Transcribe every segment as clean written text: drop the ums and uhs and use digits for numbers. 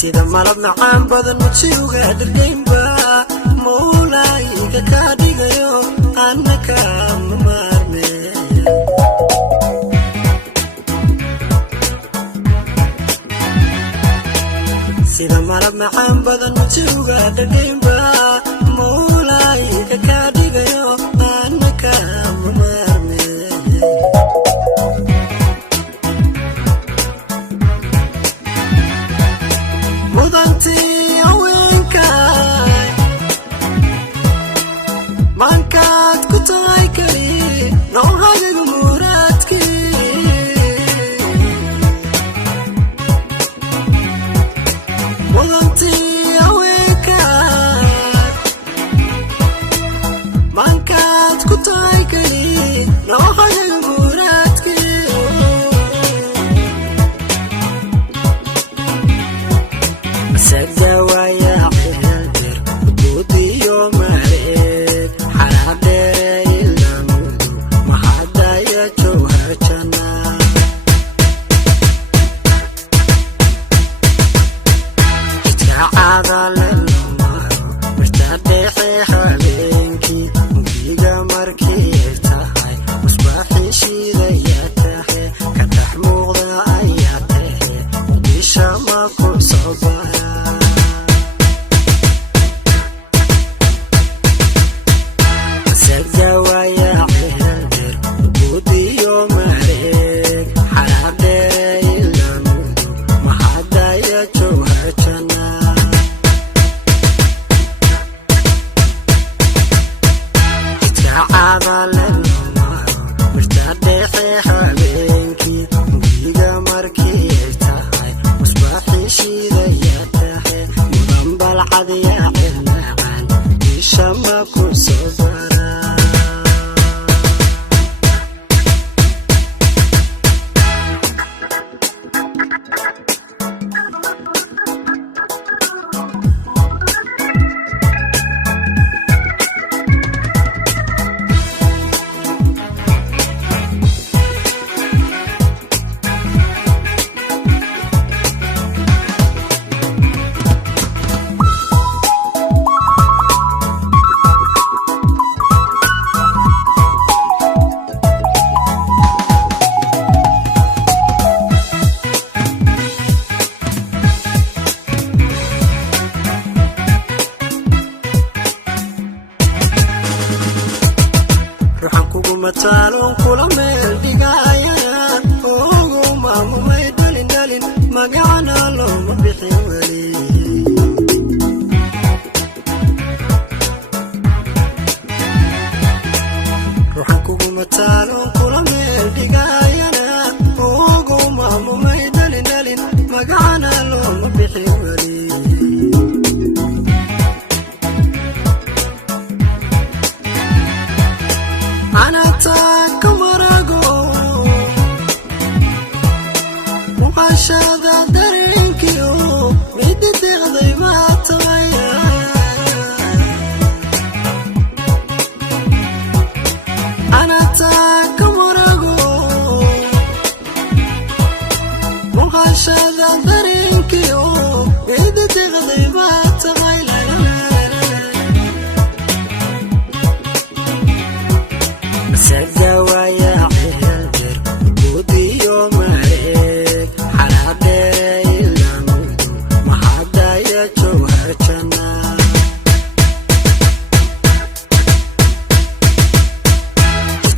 sida malab macaan badan mudsiga dirgaynba mawlayga ka dhigayo annaka mamarme sida malab macaan badan mudsiga dirgaynba mawlayga ka dhigayo annaka mamarme mudanti haweenka mankaad ku tahay kali noohagaga muraadkii mudanti haweenka mankaad ku tahay kali noohagaga muraadkii سجوايا حيدر ودي يوم عيد حنادر يلمود ما حدا يجوهرنا تعال للنار مرتدحي حبينكي وبيجا مركيتها مصباحي شيلياتها كتحموض اياتها ودي شمك وصبايا سجوايا حيدر ودي يوم عيد حنادر يلمود ما حدا يجوهرنا تعال للنار مرتدحي حبينكي وبيجا مركيتها مصباحي شيلياتها مضنب العذياء المعان يشمك وصبرا mataalon kula meel dhigayaan ogo maamumay dhalin magacana looma bixin weli ruuxan kugu mataalon kula meel dhigayaan ogo maamumay dhalin magacana looma bixin weli muqashada dareenkiyo mid deeqday baa tagaya anata kamarago muqashada dareenkiyo mid deeqday baa tagaya سجوايا حيدر ودي يوم عيد حنادر يلمود ما حدا يجوهرنا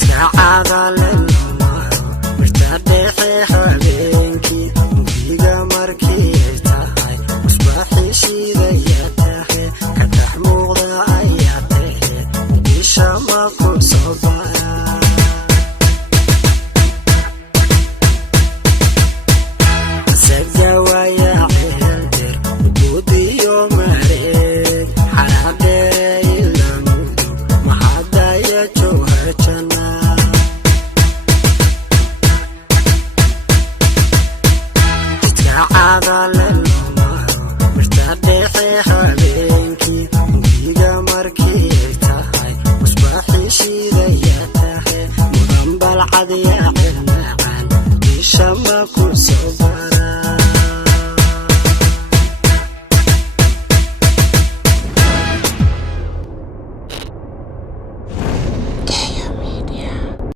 تعال للنار مرتدحي حبينكي وبيجا مركيتها مصباحي شيلياتها كتحموض اياتها ودي شمك وصبايا سجوايا حيدر ودي يوم عيد حنادر يلمود ما حدا يجوهرنا تعال للنار مرتدحي حبينكي وبيجا مركيتها مصباحي شيلياتها مضنب العذياء المعان يشمك وصبرا